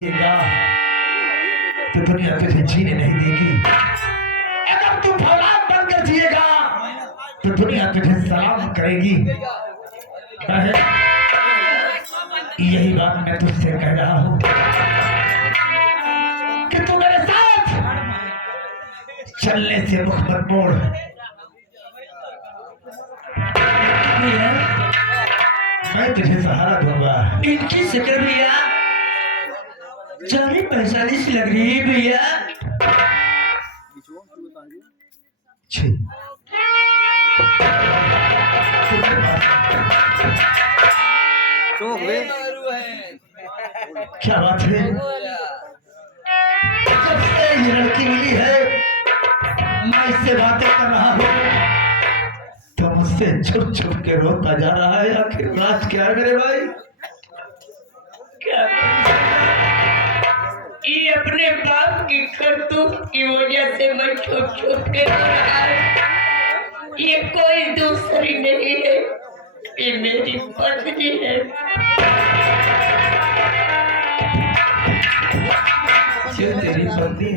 तो दुनिया तुझे जीने नहीं देगी। अगर तू फौलाद बनकर जिएगा तो दुनिया तुझे सलाम करेगी। यही बात मैं तुझसे कह रहा हूँ कि तू मेरे साथ चलने से मुख मत मोड़। मैं तुझे सहारा दूंगा। इनकी शक्ल भैया जाने पहचानी सी लग रही है भैया। क्या बात है? जब से ये लड़की मिली है मैं इससे बातें कर रहा हूँ तो मुझसे छुप छुप के रोता जा रहा है। आखिर राज क्या करे भाई? क्या ये अपने बाप की करतूत की वजह से मैं छुप छुप के रो रहा है। ये कोई दूसरी नहीं है, ये मेरी पत्नी है। तेरी पत्नी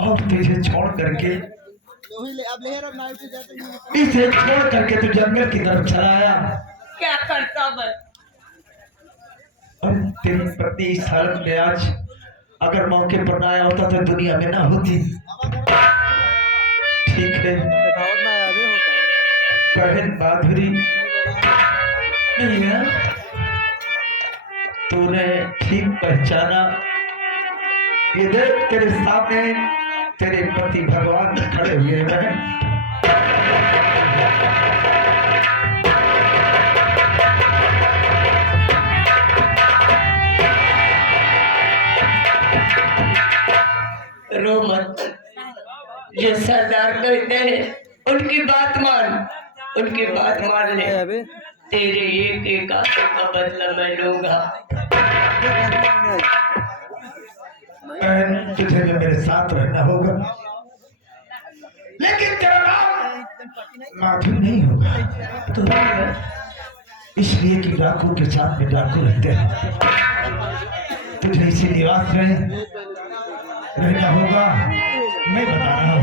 और तुझे छोड़ करके इसे छोड़ करके तू जंगल की तरफ चला आया। क्या करता मैं? और तेरी पत्नी इस हालत में आज अगर मौके पर ना आया होता तो दुनिया में ना होती। ठीक है बहन माधुरी, नहीं है तूने ठीक पहचाना। ये देख तेरे सामने तेरे पति भगवान खड़े हुए हैं। रो मत, ये सरदार कहते हैं उनकी बात मान, उनकी बात मान ले। तेरे एक आंसू का बदला मैं लूंगा। तुझे भी मेरे साथ रहना होगा लेकिन तेरा नाम माधुरी नहीं होगा। तो इसलिए कि डाकू के साथ में डाकू रहते हैं। तुझे इसी निवास में रहना होगा। मैं बता रहा हूँ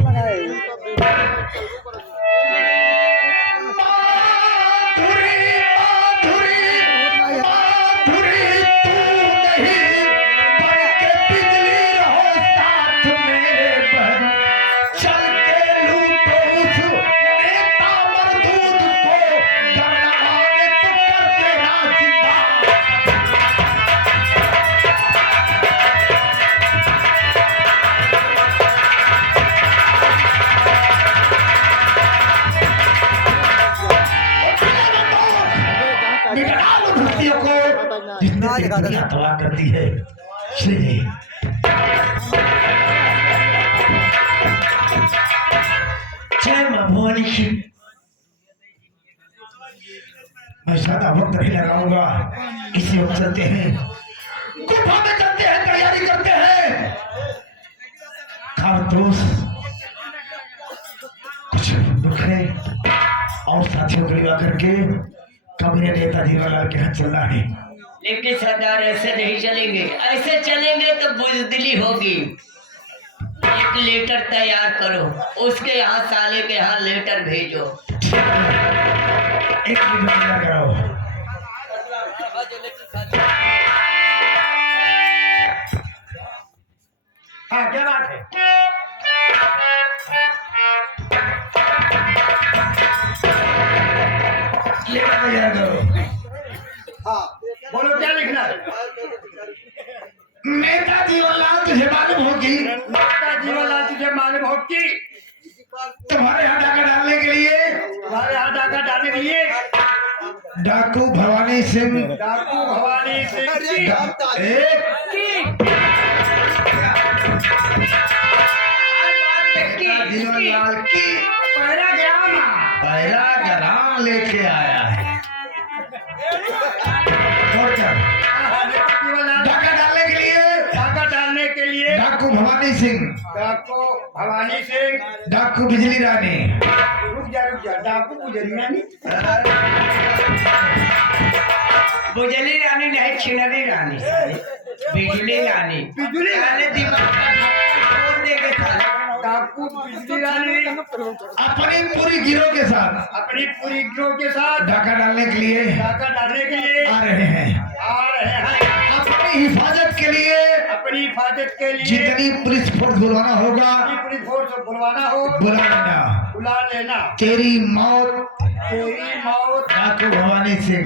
दुनिया तबाह करती है। जय मां भवानी की। मैं ज्यादा वक्त नहीं लगाऊंगा, इसी वक्त चलते हैं, गुफा में चलते हैं, तैयारी करते हैं। खारतूस कुछ दुखरे और साथियों को लिवा करके कबीरे नेता जीवनलाल के हाथ चलना है। लेकिन सरदार ऐसे नहीं चलेंगे, ऐसे चलेंगे तो बुजदिली होगी। एक लेटर तैयार करो, उसके यहाँ साले के यहाँ लेटर भेजो। एक लेटर तैयार कराओ। हाँ क्या बात है? लेटर तैयार करो। हाँ बोलो क्या लिखना है? नेता जीवनलाल तुझे मालूम होगी, नेता जीवनलाल तुझे मालूम होगी, तुम्हारे यहाँ डाका डालने के लिए, तुम्हारे यहाँ डाका डालने के लिए डाकू भवानी सिंह, डाकू भवानी सिंह जीवनलाल की पहला ग्राम लेके आया है। डाका डालने के लिए डाकू भवानी सिंह, डाकू भवानी सिंह, डाकू बिजली रानी, रुक रुक जा डाकू पुजारी रानी बुजली रानी नहीं छिनरी रानी बिजली रानी बिजली रानी। साले दिमाग का ढक्कन खोल देंगे साले। डाकू बिजली रानी अपनी पूरी गिरोह के साथ अपनी पूरी गिरोह के साथ डाका डालने के लिए डाका डालने के लिए आ रहे हैं। अपनी हिफाजत के लिए अपनी हिफाजत के लिए जितनी पुलिस फोर्स बुलवाना होगा पुलिस फोर्स को बुलवाना हो बुला लेना। बुला लेना। तेरी मौत डाकू भवानी सिंह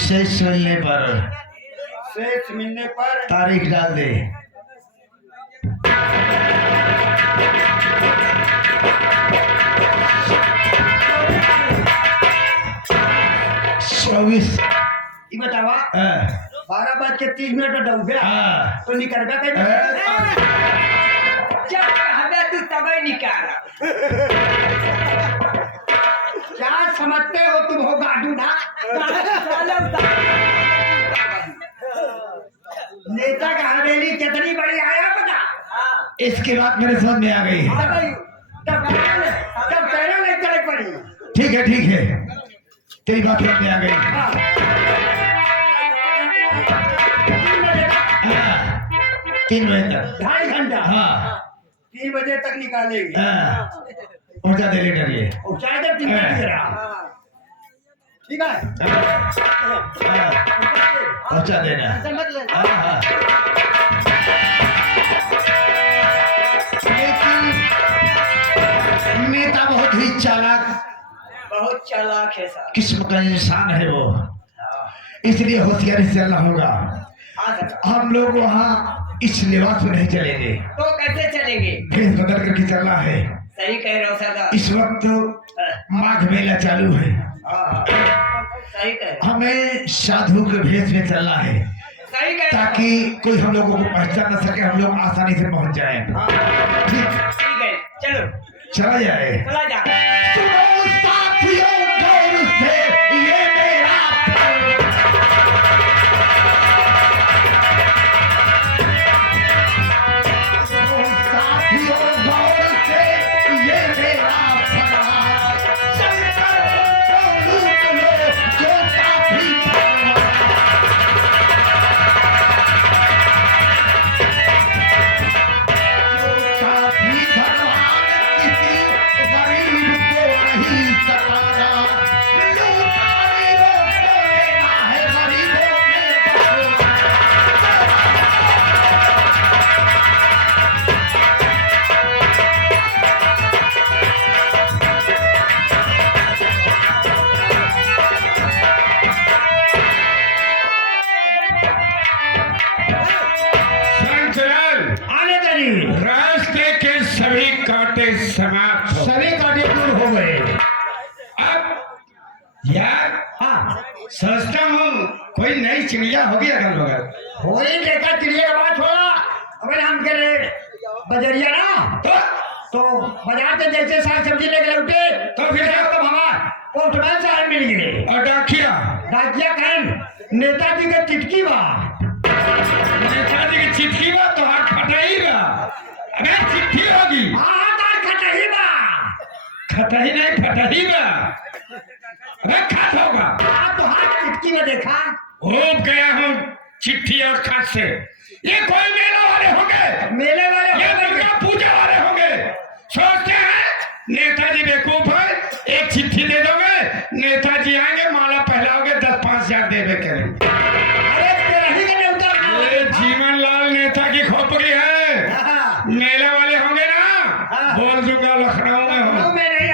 शेष मिलने पर तारीख डाल दे। चौबीस बतावा 12:30 में डूब गया तो निकल गया जब हमें तू तब ही निकाला। क्या समझते हो तुम हो गाडू ना नेता का हवेली कितनी बड़ी आया पता। इसकी बात मेरे समझ में आ गई है। तब पहले नहीं चले पड़ी। ठीक है तेरी बात समझ में आ गई। हाँ, 3 बजे तक 2.5 घंटा। हाँ 3 बजे तक निकालेंगे। पहुंचा दे लेटर ये शायद 3 बजे ठीक है पहुंचा देना। लेकिन नेता बहुत ही बहुत चालाक है साहब। किस्म का इंसान है वो, इसलिए होशियारी से चलना होगा। हम लोग वहाँ इस लिबास में नहीं चलेंगे। तो कैसे चलेंगे? भेष बदल करके चलना है। सही कह रहे हो सरदार। इस वक्त माघ मेला चालू है। सही कह रहे हो। हमें साधु के भेष में चलना है सही कह रहे हो। ताकि कोई हम लोगों को पहचान न सके, हम लोग आसानी से पहुंच जाए। ठीक है चलो चला जाए। चला जा। सुनो साथियों गौर से ये मेरा साथियों गौर से ये मेरा शंकर को लूट लो जो काफी समाप्त हो। सभी कांटे दूर हो गए। अब यार हाँ सोचता हूँ कोई नई चिड़िया होगी अगल बगल। हो ही देखा चिड़िया का बात छोड़ा। अगर हम करे बजरिया ना तो बाजार से जैसे साग सब्जी लेकर उठे तो फिर तो हमारा पोस्टमैन साहब मिल गए। और डाकिया नेताजी के चिटकी बा नेताजी की चिट्ठी बा तो हाथ फटाई बा। अबे चिट्ठी होगी खटही बा खटाई नहीं फटाई बा। अबे खास होगा। तो हाथ चिटकी में देखा हो गया हूँ चिट्ठी और खास से। ये कोई मेला वाले होंगे, मेले वाले ये दुर्गा पूजा वाले होंगे। सोचते हैं नेताजी बेवकूफ है, एक चिट्ठी दे दोगे नेताजी आएंगे माला पहनाओगे 10-5 हजार देवे करेंगे। अरे तेरा ही के उतर ये जीवन लाल नेता की खोपड़ी है। मेला वाले होंगे ना बोल दूंगा लखनऊ में हो। मैं नहीं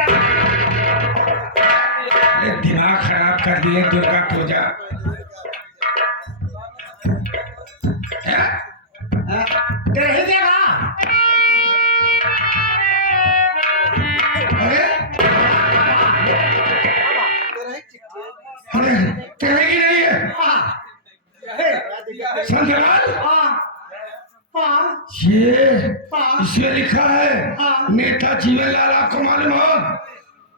ये दिमाग खराब कर दिए दुर्गा पूजा। तेरा ही के अरे तेरे की नहीं है संतलाल। ये इसमें लिखा है नेता जीवनलाल। आपको मालूम हो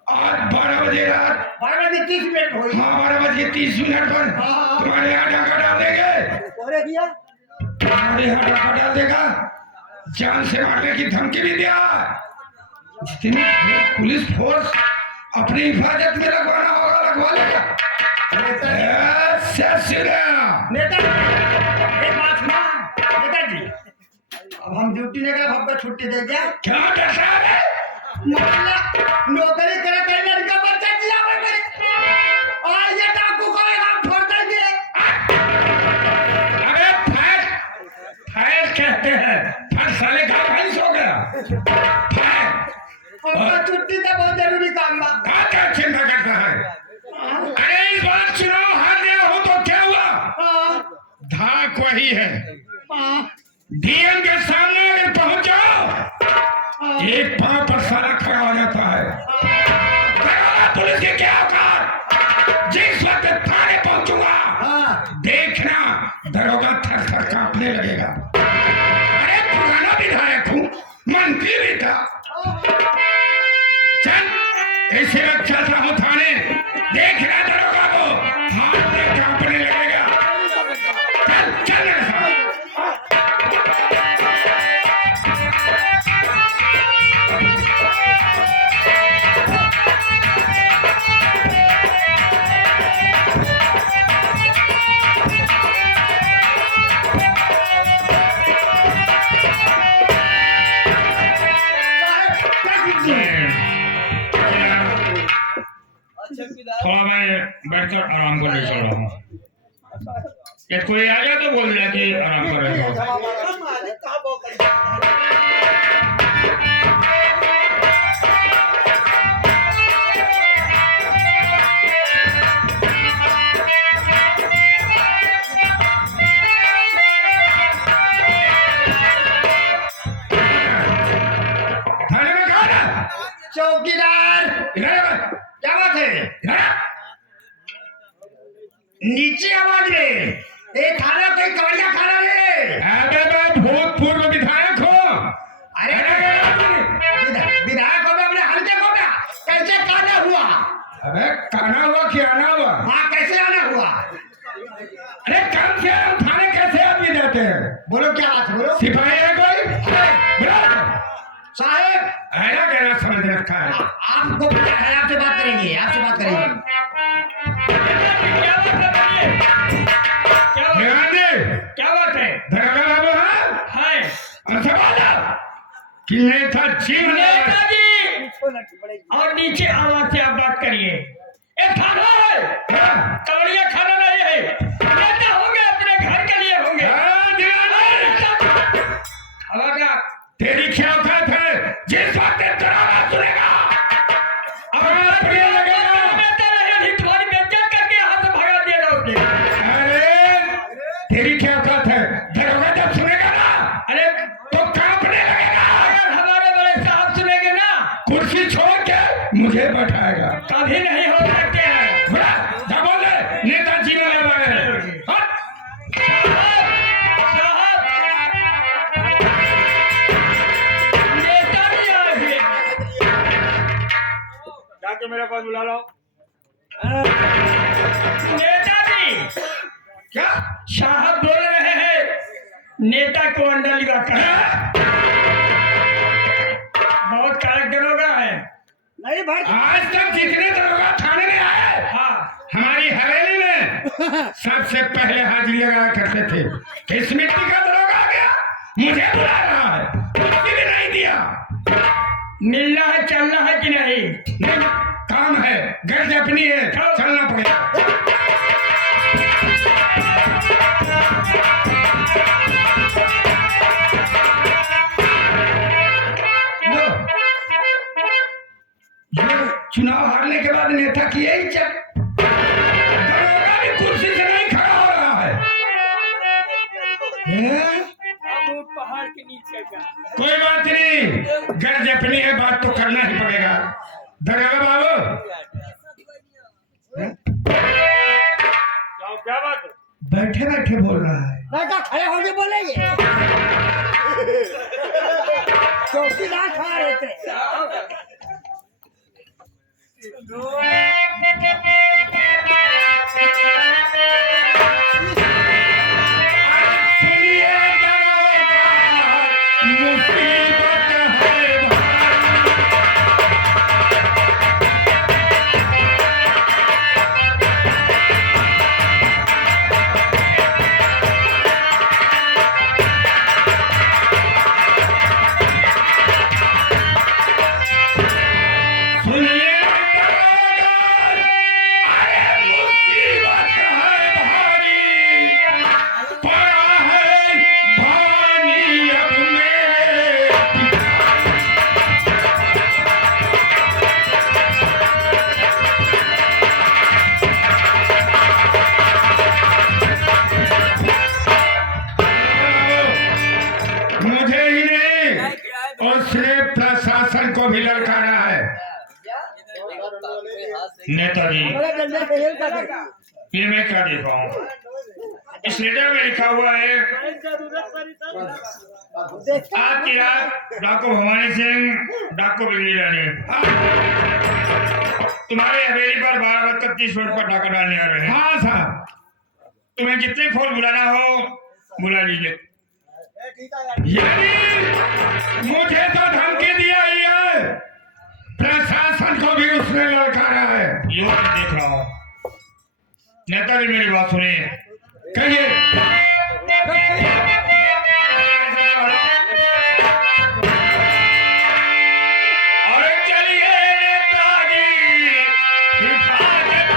आज 12 बजे रात 12:30 हुई। हाँ 12:30 पर तुम्हारे यहाँ डाका डाल देंगे। तुम्हारे यहाँ डाका डाल देगा, जान से मारने की धमकी भी दिया। जितनी पुलिस फोर्स अपनी हिफाजत में लगवाना होगा लगवा लेगा। नेता एक बात सुना नेताजी, अब हम ड्यूटी नहीं गए, हमको छुट्टी दे दिया। क्या कैसा है? नौकरी करे कई लड़का बच्चा दिया और ये डाकू को हम छोड़ देंगे। अरे फायर फायर कहते हैं, फायर साले का भाई सो गया। फायर हमको छुट्टी तो बहुत जरूरी काम बा। क्या चिंता करता है? अरे इस बार चुनाव हार गया हो तो क्या हुआ? धाक वही है। डीएम के सामने अगर पहुंच जाओ, एक पांव पर साला खड़ा हो जाता है। पुलिस की क्या औकात? जिस वक्त थाने पहुंचूंगा देखना दरोगा थर थर कांपने लगेगा। अरे पुराना विधायक हूँ, मंत्री भी था। चल ऐसे वक्त चलता हूँ थाने, देखना दरोगा को हाथ में कांपने लगेगा। चल चल मेरे साथ। थोड़ा मैं बैठकर आराम करने चल रहा हूँ। यदि कोई आ गया तो बोल दिया कि आराम कर रहे हो। थाने में कौन है? चौकीदार इधर आ। क्या बात है? इधर आ। नीचे आवाज में एक खाना कोई कवड़िया खाना ले। अबे मैं भूतपूर्व विधायक हूँ। अरे विधायक हो गया, अपने हल्के हो गया, कैसे काना हुआ? अबे काना हुआ कि आना हुआ? हाँ कैसे आना हुआ? अरे कम से कम थाने कैसे आदमी जाते हैं? बोलो क्या बात है, बोलो। सिपाही है कोई? बोलो। साहेब ऐसा कहना समझ रखा है। आपको पता है, आपसे बात करेंगे, आपसे बात करेंगे। ध्यान दे। क्या बात है? दरोगा बाबू है और सवाल कि नेता जीव नेताजी, और नीचे आवाज से आप बात करिए। एक थाना है, कवड़िया खाना नहीं है। नेता होंगे अपने घर के लिए होंगे। खबरदार, तेरी क्या औकात है? जिस वक्त दरोगा सुनेगा आवाज भी लगेगा। नेता रहे नहीं, तुम्हारी बेइज्जत करके यहाँ से भगा दिया जाओगे। अरे तेरी क्या औकात है? दरोगा जब सुनेगा ना, अरे तो कांपने लगेगा। अगर हमारे बड़े साहब सुनेंगे ना, कुर्सी छोड़ के मुझे बैठाएगा। कभी नहीं हो सकते हैं। क्या बोल रहे? नेताजी वाले बारे साहब, नेताजी आए हैं। जाके मेरे पास बुला लो। नेताजी, क्या? साहब बोल रहे हैं नेता को अंदर लिवा कर। बहुत कारक दरोगा है। नहीं भाई, आज तक जितने दरोगा थाने में आए, हाँ, हमारी हवेली में सबसे पहले हाजिरी लगाया करते थे। किस मिट्टी का दरोगा आ गया, मुझे बुला रहा है, कुर्सी भी नहीं दिया। मिलना है, चलना है कि नहीं? नहीं, काम है, गर्ज अपनी है, चलना पड़ेगा। चुनाव हारने के बाद नेता की यही चल, दरोगा भी कुर्सी से नहीं खड़ा हो रहा है। पहाड़ के नीचे का कोई बात नहीं, गर्ज अपनी है, बात तो करना ही पड़ेगा। दरोगा बाबू, क्या बात है? बैठे बैठे बोल रहा है। लड़का खड़े होके बोलेंगे। चौकीदार खड़ा रहते। मुसीबत है भाई। नेताजी ये मैं क्या देख रहा हूँ? इस लेटर में लिखा हुआ है आज की रात डाको भवानी सिंह डाको बिजली रानी तुम्हारे हवेली पर 12:30 पर डाका डालने आ रहे हैं। हाँ साहब, तुम्हें जितने फोन बुलाना हो बुला लीजिए। यानी मुझे तो धमकी दिया ही है, प्रशासन को भी उसने ललकारा है। यो देख रहा हूँ। नेताजी मेरी बात सुनिए। कहिए। और चलिए नेताजी हिफाजत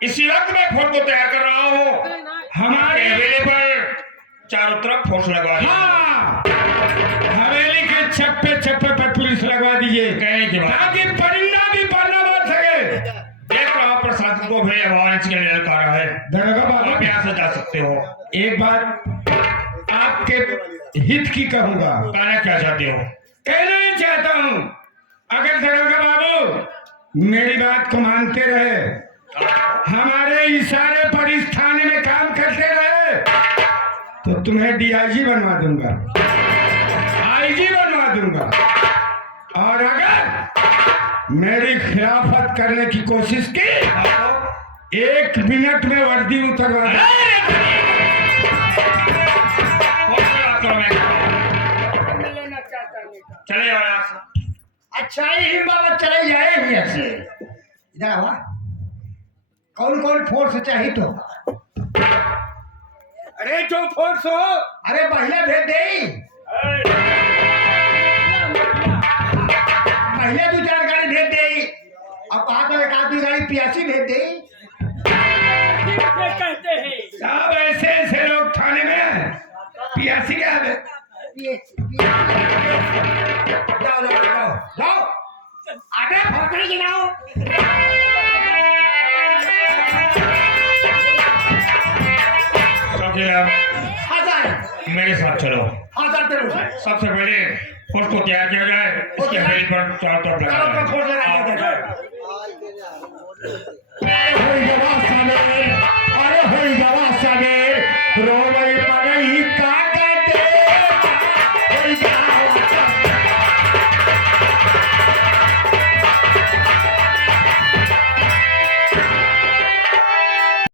इसी वक्त मैं फोर्स को तैयार कर रहा हूँ। हमारे हवेली पर चारों तरफ फोर्स लगवा दीजिए। हाँ, हवेली के छप्पे छप्पे पर पुलिस लगवा दीजिए ताकि परिंदा भी पढ़ना बन सके। देख रहा हूँ प्रशासन को भी आवाज के लिए ललकारा है। दरोगा बाबू आप यहाँ से जा सकते हो। एक बात आपके हित की कहूंगा। कहना क्या चाहते हो? कहना ही चाहता हूँ, अगर दरोगा बाबू मेरी बात को मानते रहे, हमारे इशारे पर इस थाने में काम करते रहे, तो तुम्हें डीआईजी बनवा दूंगा, आईजी बनवा दूंगा। और अगर मेरी खिलाफत करने की कोशिश की, 1 मिनट में वर्दी उतरवा दूंगा। चले जाओ। अच्छा ही बाबा चले जाए यहाँ से। इधर आवा। कौन कौन फोर्स चाहिए तो? अरे जो फोर्स हो, अरे महिला भेज दे। महिला 2-4 गाड़ी भेज दे। अब कहा तो 1-2 गाड़ी पियासी भेज दे। कहते हैं सब ऐसे ऐसे लोग थाने में हैं। पियासी क्या है? जाओ जाओ जाओ जाओ। आगे फौकड़ी गिराओ। मेरे साथ चलो। सबसे पहले फोर्स को तैयार किया जाए। इसके हवेली पर चारों तरफ लगाया जाए।